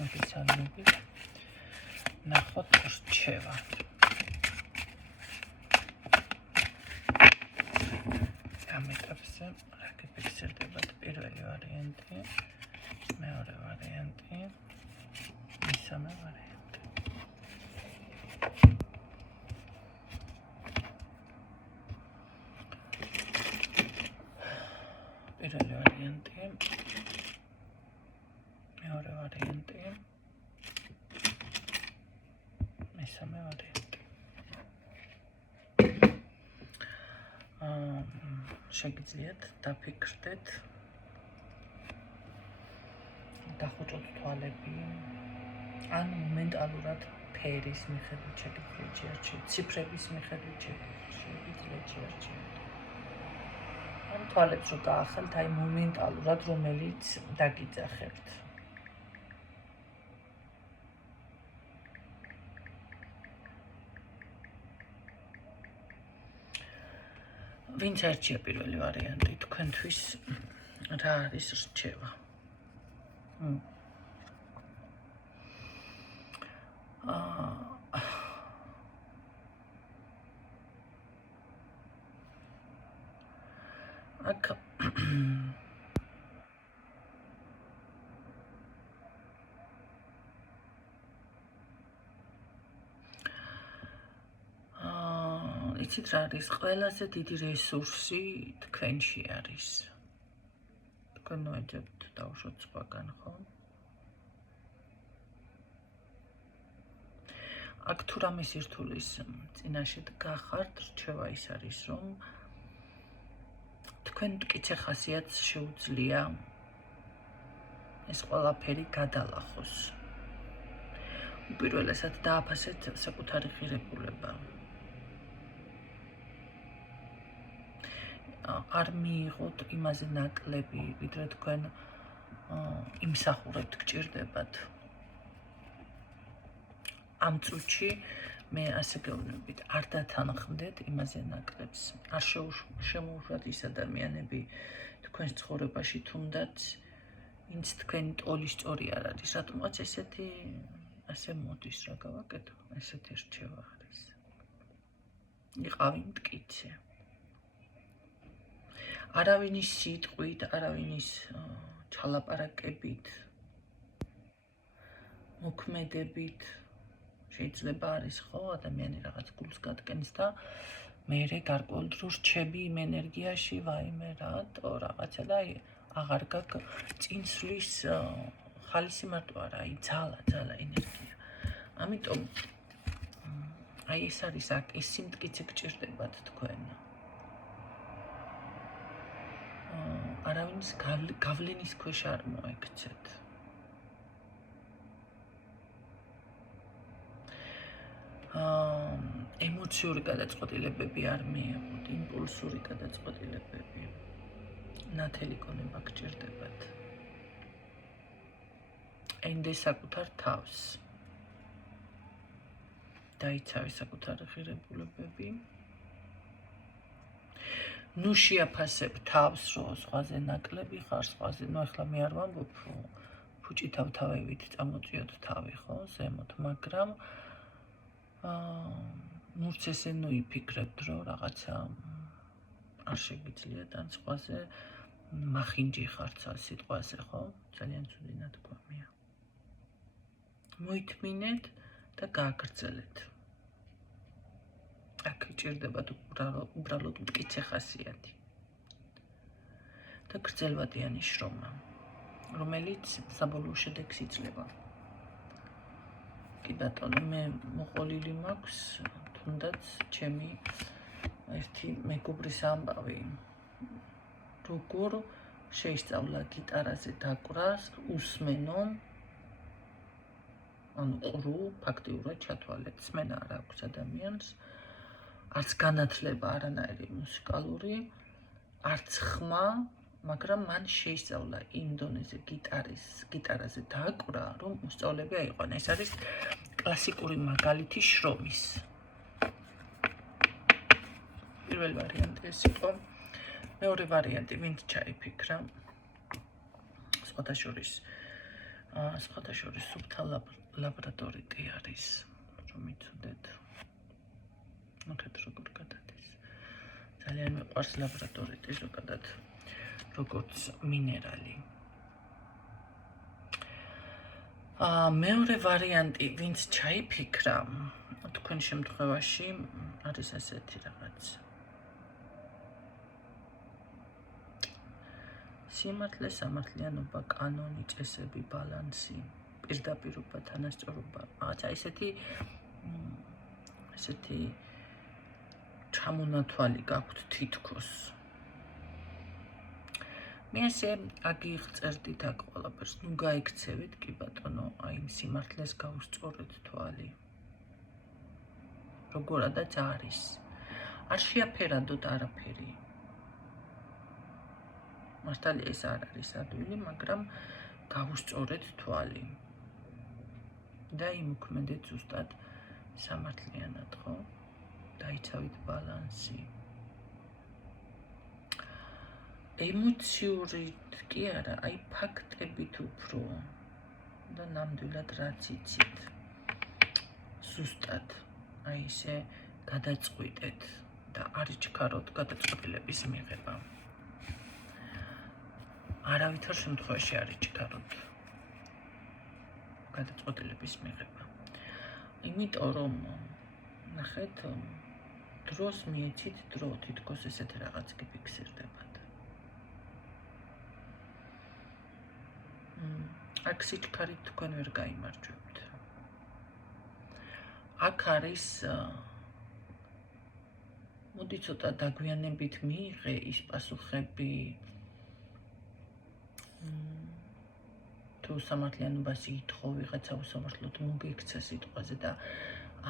მოგესალმებით. ნახოთ რჩევა. ამ ეტაპზე რა გიფიქსირდებათ პირველი ვარიანტი, მეორე ვარიანტი, მესამე ვარიანტი. პირველი ვარიანტი, მეორე ვარიანტი, მესამე ვარიანტი. შეგიძლიათ დაფიქრდეთ, დახუჭოთ თვალები, ან მომენტალურად ფერის მიხედვით შეგიძლიათ შეარჩიოთ, ციფრების მიხედვით შეგიძლიათ შეარჩიოთ. ან თვალებს რო გაახელთ, აი მომენტალურად რომელიც დაგიძახებთ. ვინც არჩია პირველი ვარიანტი, თქვენთვის რა არის რჩევა? აქ იცით რა არის ყველაზე დიდი რესურსი თქვენში არის. თქვენ მოეძებთ დავუშვოთ სხვაგან, ხო? აქ თუ რამე სირთულის წინაშე გახართ, რჩევა ის არის, რომ თქვენ მტკიცე ხასიათს შეუძლია ეს ყველაფერი გადალახოს. უპირველესად დააფასეთ საკუთარი ღირებულება. არ მიიღოთ იმაზე ნაკლები, ვიდრე თქვენ იმსახურებთ გჭირდებათ. ამ წუთში მე ასე გეუბნებით, არ დათანხმდეთ იმაზე ნაკლებს. არ შემოუშვათ ის ადამიანები თქვენს ცხოვრებაში თუნდაც, ვინც თქვენი ტოლის სწორი არ არის. რატომღაც ესეთი ასე მოდის, რა გავაკეთო, ესეთი რჩევა არის. იყავი მტკიცე. არავინის სიტყვით, არავინის ჩალაპარაკებით, მოქმედებით შეიძლება არის ხო ადამიანი რაღაც გულს გატკენს და მერე გარკვეულდღურ რჩები იმ ენერგიაში, ვაიმე რატო რაღაცა და აღარ წინსვლის ხალისი მარტო არა, აი ძალა ენერგია. ამიტომ აი ეს არის აქ ეს სიმტკიცე გჭირდებათ თქვენ. არავის გავლენის ქვეშ არ მოექცეთ. ემოციური გადაწყვეტილებები არ მიიღოთ, იმპულსური გადაწყვეტილებები. ნათელი კონება გჭირდებათ. ენდე საკუთარ თავს. დაიცავი საკუთარი ღირებულებები. ნუ შეაფასებ თავს, რომ სხვაზე ნაკლები ხარ, სხვაზე, ნუ ახლა მე არ ვამბობ, ფუჭი თავთავებით წამოწიოთ თავი, ხო, ზემოთ, მაგრამ ნურც ესე ნუ იფიქრებთ, რომ რაღაცა არ შეგიძლიათ ან სხვაზე მახინჯი ხართ სიტყვაზე, ხო? ძალიან ცუდი ნათქვამია. მოითმინეთ და გააგრძელეთ. აქ ჭირდებათ უბრალოდ მტკიცე ხასიათი და გრძელვადიანი შრომა, რომელიც საბოლოო შედეგს იძლევა. კი ბატონო, მე მოყოლილი მაქვს თუნდაც ჩემი ერთი მეგობრის ამბავი, როგორ შეისწავლა გიტარაზე დაკვრას, უსმენო, ანუ ყრუ ფაქტიურად ჩათვალეთ, სმენა არ აქვს ადამიანს. არც განათლება არანაირი მუსიკალური, არც ხმა, მაგრამ მან შეისწავლა იმ დონეზე გიტარაზე დაკვრა, რომ მოსწავლეები აიყვანა. ეს არის კლასიკური მაგალითი შრომის. პირველი ვარიანტი ეს იყო. მეორე ვარიანტი, ვინც ჩაიფიქრა, სხვათა შორის სხვათა შორის სუფთა ლაბრადორიტი არის, რომ იცოდეთ. ნახეთ როგორ გადადის. ძალიან მიყვარს ლაბრადორიტი ზოგადად, როგორც მინერალი. მეორე ვარიანტი, ვინც ჩაიფიქრა, თქვენ შემთხვევაში არის ასეთი რაღაც. სიმართლე, სამართლიანობა, კანონი, წესები, ბალანსი, პირდაპირობა, თანასწორობა. ესეთი ჩამონათვალი გაქვთ თითქოს. მე ასე აგიღწერდით აქ ყველაფერს, ნუ გაიქცევით კი ბატონო, აი სიმართლეს გავუსწორეთ თვალი. როგორადაც არის. არ შეაფერადოთ არაფერი. მართალია ეს არ არის ადვილი, მაგრამ გავუსწორეთ თვალი. და იმოქმედეთ ზუსტად სამართლიანად, ხო? დაიცავით ბალანსი. ემოციურით კი არა, აი ფაქტებით უფრო და ნამდვილად რაც იცით. ზუსტად აი ესე გადაწყვიტეთ და არ იჩქაროთ გადაწყვეტილების მიღება. არავითარ შემთხვევაში არ იჩქაროთ გადაწყვეტილების მიღება. იმიტომ რომ ნახეთ, დროს მიეცით დრო, თითქოს ესეთი რაღაც გიფიქსირდებათ. აქ სიჩქარით თქვენ ვერ გაიმარჯვებთ. აქ არის მოდი ცოტა დაგვიანებით მიიღე ის პასუხები, თუ სამართლიანობას ითხოვ ვიღაცა უსამართლოდ მოგექცა სიტყვაზე და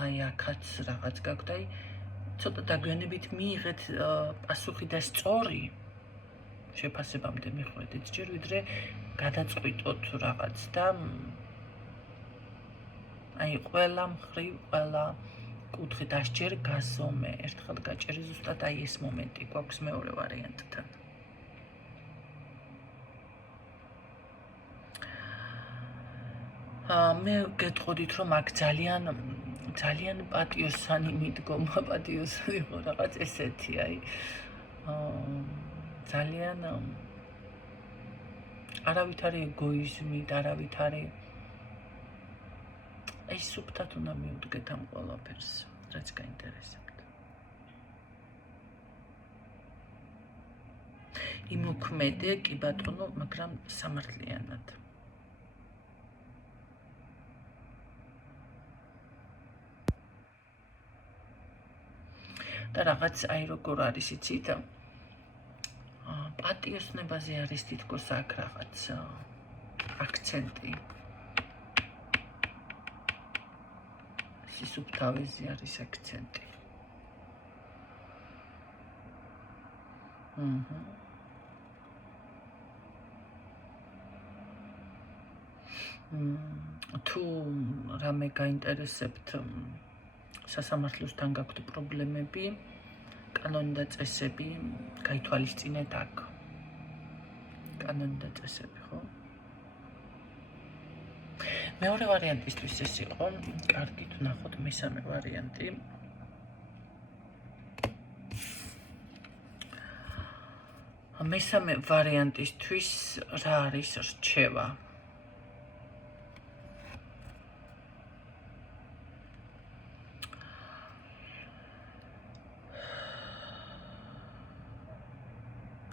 აი აქაც რაღაც გაქვთ, აი ცოტა დაგვიანებით მიიღეთ პასუხი და სწორი შეფასებამდე მიხვედით, ჯერ ვიდრე გადაწყვიტოთ რაღაც და აი ყველა მხრივ, ყველა კუთხით ასჯერ გასომე, ერთხელ გაჭერი ზუსტად აი ეს მომენტი გვაქვს მეორე ვარიანტთან. მე გეტყოდით, რომ აქ ძალიან პატიოსანი მიდგომა, პატიოსანი ხო რაღაც ესეთი, აი ძალიან არავითარი ეგოიზმი და არავითარი აი სუფთად უნდა მიუდგეთ ამ ყველაფერს, რაც გაინტერესებთ. იმოქმედე კი ბატონო, მაგრამ სამართლიანად. და რაღაც აი როგორ არის იცით, პატიოსნებაზე არის თითქოს აქ რაღაც აქცენტი. სისუფთავეზე არის აქცენტი. თუ რამე გაინტერესებთ სასამართლოსთან გაქვთ პრობლემები, კანონი და წესები, გაითვალისწინეთ აქ. კანონი და წესები, ხო? მეორე ვარიანტისთვის ეს იყო, კარგით ვნახოთ მესამე ვარიანტი. მესამე ვარიანტისთვის რა არის რჩევა?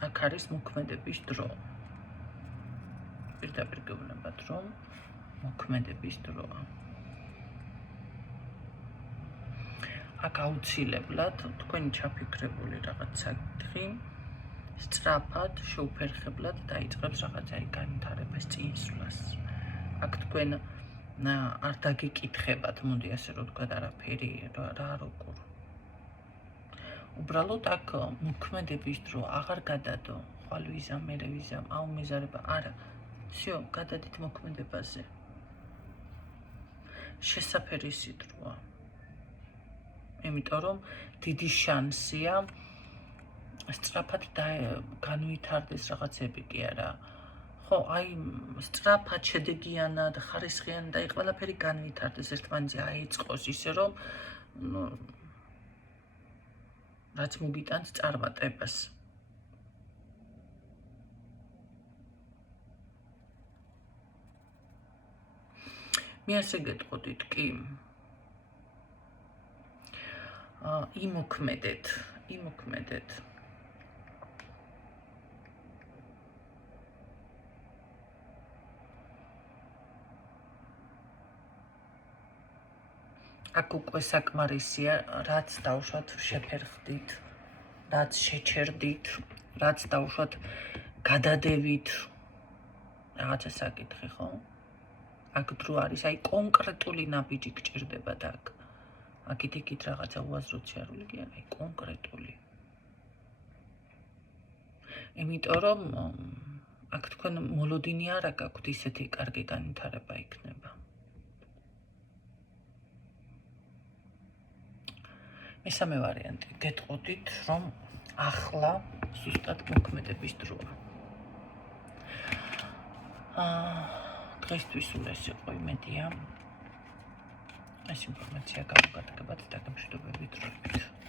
აქ არის მოქმედების დრო. პირდაპირ გეუბნებათ, რომ მოქმედების დროა. აქ აუცილებლად თქვენი ჩაფიქრებული რაღაც საკითხი სწრაფად, შეუფერხებლად დაიწყებს რაღაც აი განვითარებას, წინსვლას. აქ თქვენ არ დაგიკითხებათ, მოდი ასე რომ ვთქვათ, არაფერი რა როგორ. უბრალოდ აქ მოქმედების დრო აღარ გადადო, ხვალ ვიზამ, მერე ვიზამ, აუმეზარება, არა. всё, გადადით მოქმედებაზე. შესაფერისი დროა. იმიტომ რომ დიდი შანსია სწრაფად განვითარდეს რაღაცები კი არა, ხო, აი სწრაფად, შედეგიანად, ხარისხიანი და აი ყველაფერი განვითარდეს, ერთმანეთზე აეწყოს ისე რომ რაც მოგიტანს წარმატებას. მე ასე გეტყოდით კი. იმოქმედეთ. აქ უკვე საკმარისია, რაც დავუშვათ შეფერხდით, რაც შეჩერდით, რაც დავუშვათ გადადევით. რაღაცა საკითხი, ხო? აქ დრო არის, აი კონკრეტული ნაბიჯი გჭირდებათ აქ. აქეთ რაღაცა უაზროთი არ ვიგე, აი კონკრეტული. იმიტომ რომ აქ თქვენ მოლოდინი არ გაქვთ, ისეთი კარგი განვითარება იქნება. მესამე ვარიანტი, გეტყოდით, რომ ახლა ზუსტად მოქმედების დროა. დღესთვის სულ ეს იყო, იმედია ეს ინფორმაცია გამოგადგებათ და გამშვიდობებით როებით.